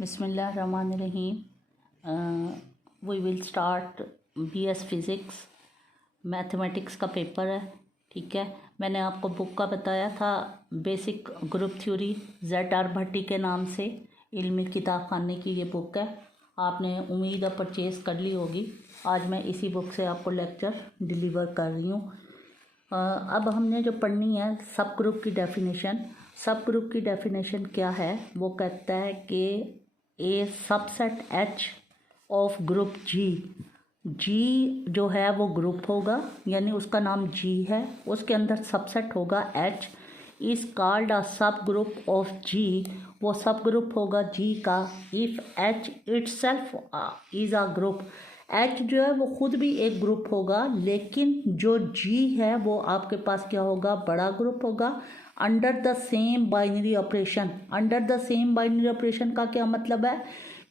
बिस्मिल्लाहिर्रहमानिर्रहीम। We will start BS physics mathematics का paper है। ठीक है, मैंने आपको बुक का बताया था, basic group theory, ZR Bhatti के नाम से इल्मी किताब खाने की ये बुक है। आपने उम्मीद है परचेज़ कर ली होगी। आज मैं इसी बुक से आपको लेक्चर डिलीवर कर रही हूँ। अब हमने जो पढ़नी है सब ग्रुप की डेफिनेशन। सब ग्रुप की डेफिनेशन क्या है? वो कहता है कि A subset H of group G जो है वो ग्रुप होगा, यानी उसका नाम G है, उसके अंदर सबसेट होगा H, is called a subgroup of G। वो सब ग्रुप होगा G का if H itself is a group. H जो है वो खुद भी एक ग्रुप होगा, लेकिन जो G है वो आपके पास क्या होगा? बड़ा ग्रुप होगा। Under the same binary operation. Under the same binary operation का क्या मतलब है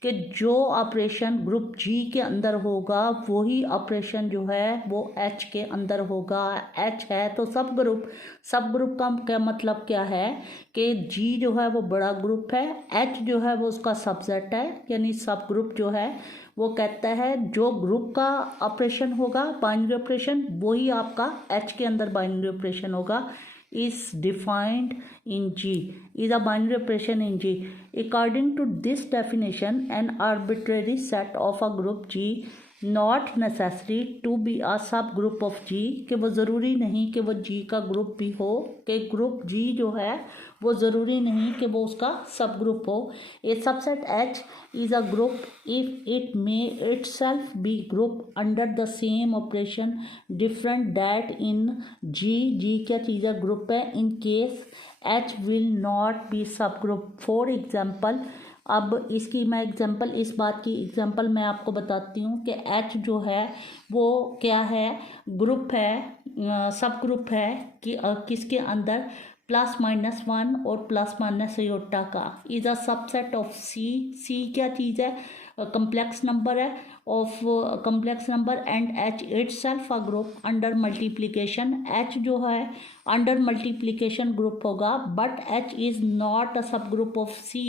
कि जो ऑपरेशन ग्रुप G के अंदर होगा वही ऑपरेशन जो है वो H के अंदर होगा। H है तो सब ग्रुप। सब ग्रुप का क्या मतलब क्या है कि G जो है वो बड़ा ग्रुप है, H जो है वो उसका सबसेट है, यानी सब ग्रुप जो है वो कहता है जो ग्रुप का ऑपरेशन होगा बाइनरी ऑपरेशन वही आपका H के अंदर बाइनरी ऑपरेशन होगा। is defined in G, is a binary operation in G. According to this definition, an arbitrary set of a group G not necessary to be a subgroup of G, कि वो ज़रूरी नहीं कि वो G का group भी हो, कि ग्रुप G जो है वो ज़रूरी नहीं कि वो उसका सब ग्रुप हो। ए subset H is a group if it may itself be group under the same operation different that in G क्या चीज़ है? ग्रुप है। in case H will not be subgroup। For example, अब इसकी मैं एग्जांपल, इस बात की एग्जांपल मैं आपको बताती हूँ कि H जो है वो क्या है? ग्रुप है, सब ग्रुप है कि किसके अंदर? +-1 और +-i का। Is a subset of C क्या चीज़ है? कम्प्लेक्स नंबर है, of complex number and H itself a group under multiplication. H जो है अंडर मल्टीप्लिकेशन ग्रुप होगा, but H is not a subgroup of C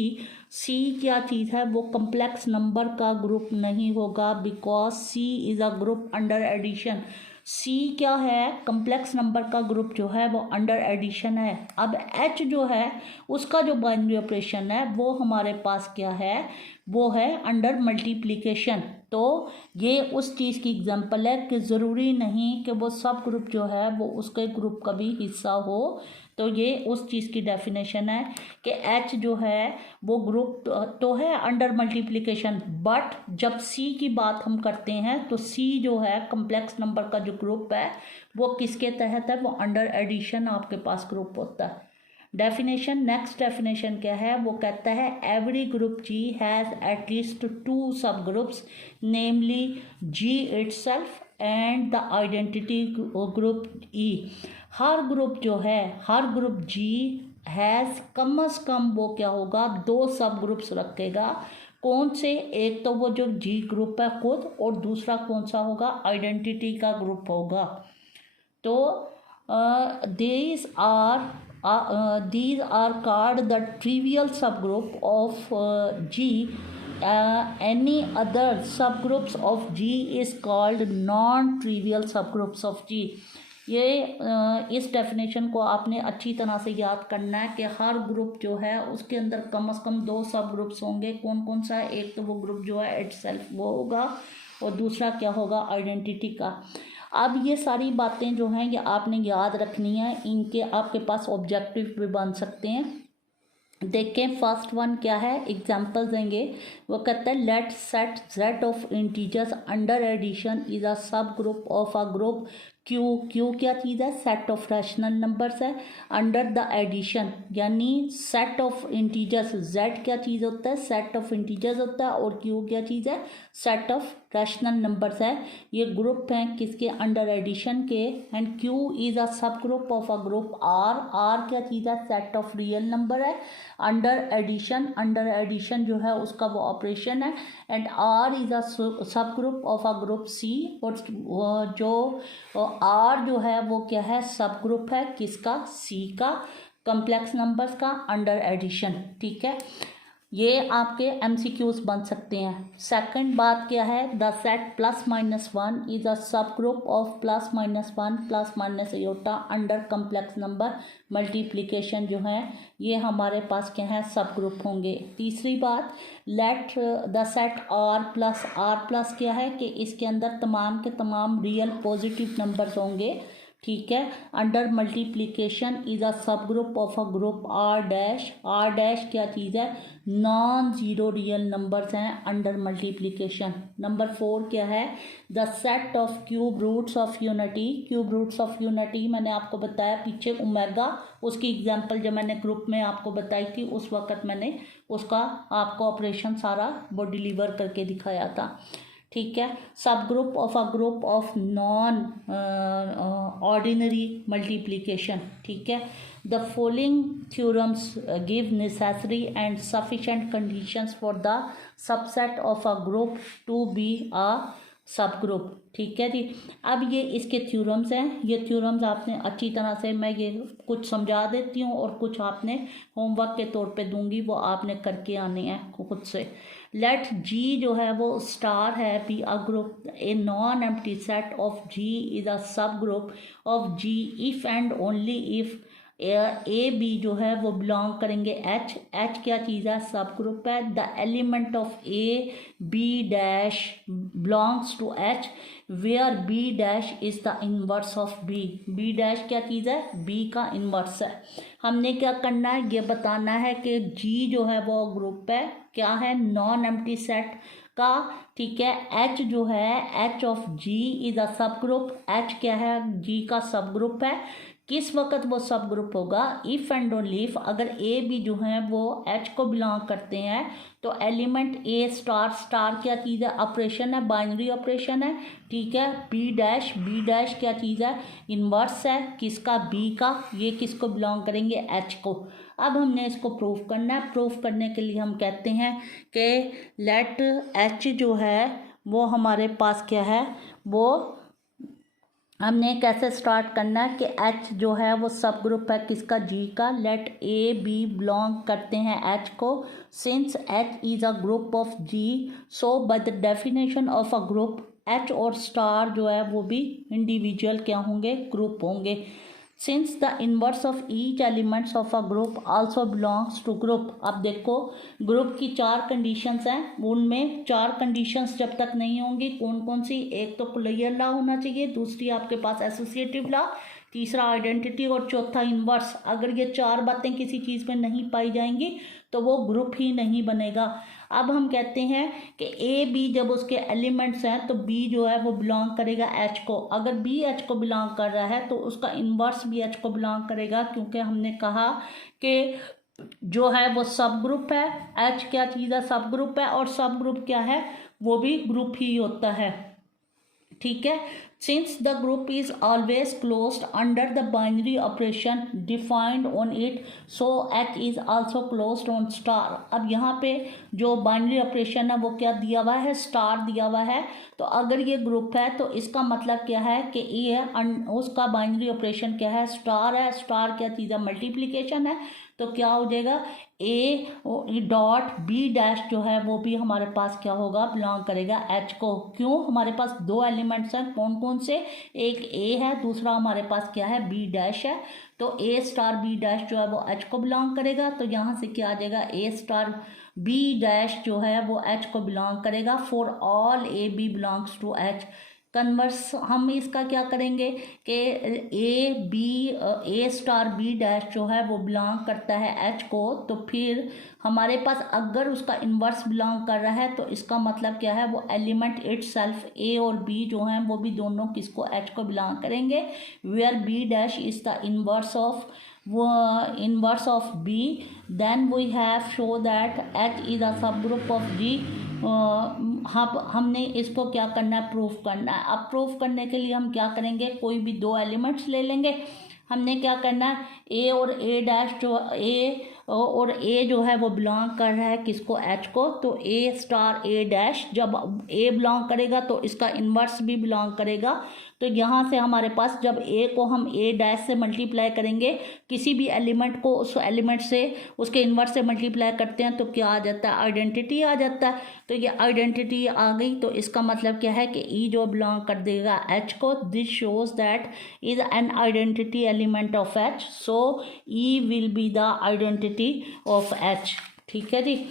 क्या चीज़ है? वो कम्प्लेक्स नंबर का ग्रुप नहीं होगा, because C is a group under addition. C क्या है? कम्प्लेक्स नंबर का ग्रुप जो है वो अंडर एडिशन है। अब H जो है उसका जो बाइनरी ऑपरेशन है वो हमारे पास क्या है? वो है अंडर मल्टीप्लिकेशन। तो ये उस चीज़ की एग्जांपल है कि ज़रूरी नहीं कि वो सब ग्रुप जो है वो उसके ग्रुप का भी हिस्सा हो। तो ये उस चीज़ की डेफिनेशन है कि H जो है वो ग्रुप तो है अंडर मल्टीप्लिकेशन, बट जब C की बात हम करते हैं तो C जो है कम्प्लेक्स नंबर का जो ग्रुप है वो किसके तहत है? वो अंडर एडिशन आपके पास ग्रुप होता है। डेफिनेशन, नेक्स्ट डेफिनेशन क्या है? वो कहता है every group G has at least 2 सब groups, namely G itself and the identity group E। Her group जो है, हर ग्रुप G हैज़ कम अज़ कम वो क्या होगा? 2 सब ग्रुप्स रखेगा। कौन से? एक तो वो जो G ग्रुप है खुद, और दूसरा कौन सा होगा? आइडेंटिटी का ग्रुप होगा। तो these are called the trivial subgroup of G. Any other subgroups of G is called non-trivial subgroups of G. ये इस डेफिनेशन को आपने अच्छी तरह से याद करना है कि हर ग्रुप जो है उसके अंदर कम से कम 2 सब ग्रुप्स होंगे। कौन कौन सा है? एक तो वो ग्रुप जो है इटसेल्फ वो होगा, और दूसरा क्या होगा? आइडेंटिटी का। अब ये सारी बातें जो हैं ये आपने याद रखनी है, इनके आपके पास ऑब्जेक्टिव भी बन सकते हैं। देखें, फर्स्ट वन क्या है? एग्जाम्पल देंगे। वो कहता है let set Z of integers under addition is a subgroup of a group Q क्या चीज़ है? सेट ऑफ रैशनल नंबर्स है अंडर द एडिशन, यानी सेट ऑफ इंटीजर्स। Z क्या चीज़ होता है? सेट ऑफ इंटीजर्स होता है, और Q क्या चीज़ है? सेट ऑफ रैशनल नंबर्स है। ये ग्रुप हैं किसके? अंडर एडिशन के। And Q is a subgroup of a group R क्या चीज़ है? सेट ऑफ रियल नंबर है अंडर एडिशन। अंडर एडिशन जो है उसका वो ऑपरेशन है। And R is a subgroup of a group C, और जो R जो है वो क्या है? सब ग्रुप है किसका? C का, कम्प्लेक्स नंबर्स का, अंडर एडिशन। ठीक है, ये आपके MCQs बन सकते हैं। सेकंड बात क्या है, the set +-1 is a subgroup of +-1 + iota under complex number multiplication जो है ये हमारे पास क्या है, सब ग्रुप होंगे। तीसरी बात, लेट द सेट R+R+ क्या है कि इसके अंदर तमाम के तमाम रियल पॉजिटिव नंबर्स होंगे, ठीक है। Under multiplication is a subgroup of a group R dash क्या चीज़ है, नॉन ज़ीरो रियल नंबर्स हैं अंडर मल्टीप्लिकेशन। नंबर 4 क्या है, the set of cube roots of unity. Cube roots of unity मैंने आपको बताया पीछे ओमेगा, उसकी एग्जांपल जब मैंने ग्रुप में आपको बताई थी उस वक्त मैंने उसका आपको ऑपरेशन सारा वो डिलीवर करके दिखाया था, ठीक है। Subgroup of a group of non ordinary multiplication, ठीक है। The following theorems give necessary and sufficient conditions for the subset of a group to be a subgroup, ठीक है जी। अब ये इसके थ्योरम्स हैं, ये थ्योरम्स आपने अच्छी तरह से, मैं ये कुछ समझा देती हूँ और कुछ आपने होमवर्क के तौर पे दूंगी, वो आपने करके आने हैं खुद से। लेट G जो है वो स्टार है, B a group, A non empty set of G is a subgroup of G if and only if A B जो है वो बिलोंग करेंगे H क्या चीज़ है, सब ग्रुप है। The element of a b dash belongs to H where b dash is the inverse of b dash क्या चीज़ है, बी का इनवर्स है। हमने क्या करना है, ये बताना है कि G जो है वो ग्रुप है, क्या है, नॉन एम्प्टी सेट का, ठीक है। H जो है, H of G is a सब ग्रुप, H क्या है, G का सब ग्रुप है। किस वक्त वो सब ग्रुप होगा, इफ़ एंड ओनली इफ, अगर ए बी जो है वो H को बिलोंग करते हैं तो एलिमेंट ए स्टार क्या चीज़ है, ऑपरेशन है, बाइनरी ऑपरेशन है, ठीक है। बी डैश क्या चीज़ है, इनवर्स है, किसका, बी का, ये किसको बिलोंग करेंगे, H को। अब हमने इसको प्रूफ करना है। प्रूफ करने के लिए हम कहते हैं कि लेट H जो है वो हमारे पास क्या है, वो हमने कैसे स्टार्ट करना है कि H जो है वो सब ग्रुप है किसका, G का। लेट ए बी बिलोंग करते हैं H को, since H is a group of G, so by the definition of a group H और स्टार जो है वो भी इंडिविजुअल क्या होंगे, ग्रुप होंगे। Since the inverse of each elements of a group also belongs to group. अब देखो ग्रुप की 4 कंडीशंस हैं, उनमें 4 कंडीशंस जब तक नहीं होंगी, कौन कौन सी, एक तो क्लोजर लॉ होना चाहिए, दूसरी आपके पास एसोसिएटिव लॉ, तीसरा आइडेंटिटी और चौथा इनवर्स। अगर ये 4 बातें किसी चीज़ में नहीं पाई जाएंगी तो वो ग्रुप ही नहीं बनेगा। अब हम कहते हैं कि ए बी जब उसके एलिमेंट्स हैं तो बी जो है वो बिलोंग करेगा H को। अगर बी H को बिलोंग कर रहा है तो उसका इन्वर्स भी H को बिलोंग करेगा, क्योंकि हमने कहा कि जो है वो सब ग्रुप है, H क्या चीज़ है, सब ग्रुप है, और सब ग्रुप क्या है, वो भी ग्रुप ही होता है, ठीक है। Since the group is always closed under the binary operation defined on it, so H is also closed on star. अब यहाँ पे जो बाइनरी ऑपरेशन है वो क्या दिया हुआ है, स्टार दिया हुआ है। तो अगर ये ग्रुप है तो इसका मतलब क्या है कि ये उसका बाइनरी ऑपरेशन क्या है, स्टार है। स्टार क्या चीज़ है, मल्टीप्लिकेशन है। तो क्या हो जाएगा, ए डॉट बी डैश जो है वो भी हमारे पास क्या होगा, बिलोंग करेगा H को। क्यों, हमारे पास 2 एलिमेंट्स हैं, कौन कौन से, एक ए है, दूसरा हमारे पास क्या है, बी डैश है। तो ए स्टार बी डैश जो है वो H को बिलोंग करेगा। तो यहाँ से क्या आ जाएगा, ए स्टार बी डैश जो है वो H को बिलोंग करेगा। For all a b belongs to H। Converse हम इसका क्या करेंगे कि ए स्टार बी डैश जो है वो बिलोंग करता है H को, तो फिर हमारे पास अगर उसका इन्वर्स बिलोंग कर रहा है तो इसका मतलब क्या है, वो एलिमेंट इटसेल्फ ए और बी जो हैं वो भी दोनों किसको, H को बिलोंग करेंगे। Where b dash is the inverse of b, then we have show that H is a subgroup of G। हमने इसको क्या करना है, प्रूफ करना है। अब प्रूफ करने के लिए हम क्या करेंगे, कोई भी 2 एलिमेंट्स ले लेंगे। हमने क्या करना है, ए और ए डैश जो है वो बिलोंग कर रहा है किसको, H को। तो ए स्टार ए डैश जब ए बिलोंग करेगा तो इसका इन्वर्स भी बिलोंग करेगा। तो यहाँ से हमारे पास जब ए को हम ए डैश से मल्टीप्लाई करेंगे, किसी भी एलिमेंट को उस एलिमेंट से उसके इन्वर्स से मल्टीप्लाई करते हैं तो क्या आ जाता है, आइडेंटिटी आ जाता है। तो ये आइडेंटिटी आ गई, तो इसका मतलब क्या है कि ई जो बिलोंग कर देगा एच को, this shows that is an identity element of H, so E will be the identity of H. ठीक है जी।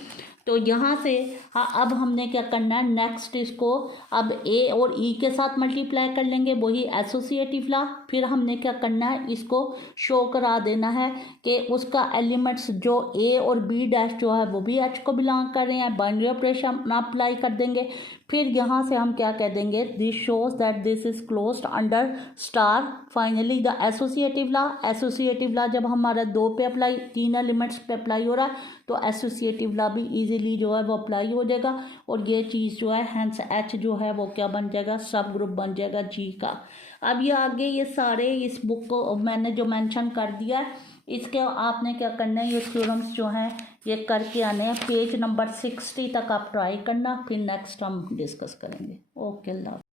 तो यहाँ से हाँ, अब हमने क्या करना है, नेक्स्ट इसको अब ए और ई के साथ मल्टीप्लाई कर लेंगे, वही एसोसिएटिव लॉ। फिर हमने क्या करना है, इसको शो करा देना है कि उसका एलिमेंट्स जो ए और बी डैश जो है वो भी एच को बिलोंग कर रहे हैं, बाइनरी ऑपरेशन अप्लाई कर देंगे। फिर यहाँ से हम क्या कह देंगे, this shows that this is closed under star. Finally the associative law, associative law जब हमारा दो पे अप्लाई, तीन एलिमेंट्स पे अप्लाई हो रहा है तो एसोसिएटिव लॉ भी इजीली जो है वो अप्लाई हो जाएगा, और ये चीज़ जो है हैंस एच जो है वो क्या बन जाएगा, सब ग्रुप बन जाएगा जी का। अब ये आगे ये सारे इस बुक को मैंने जो मेंशन कर दिया है, इसके आपने क्या करना है, ये थ्योरम्स जो हैं ये करके आने हैं। पेज नंबर 60 तक आप ट्राई करना, फिर नेक्स्ट हम डिस्कस करेंगे। ओके, अल्लाह।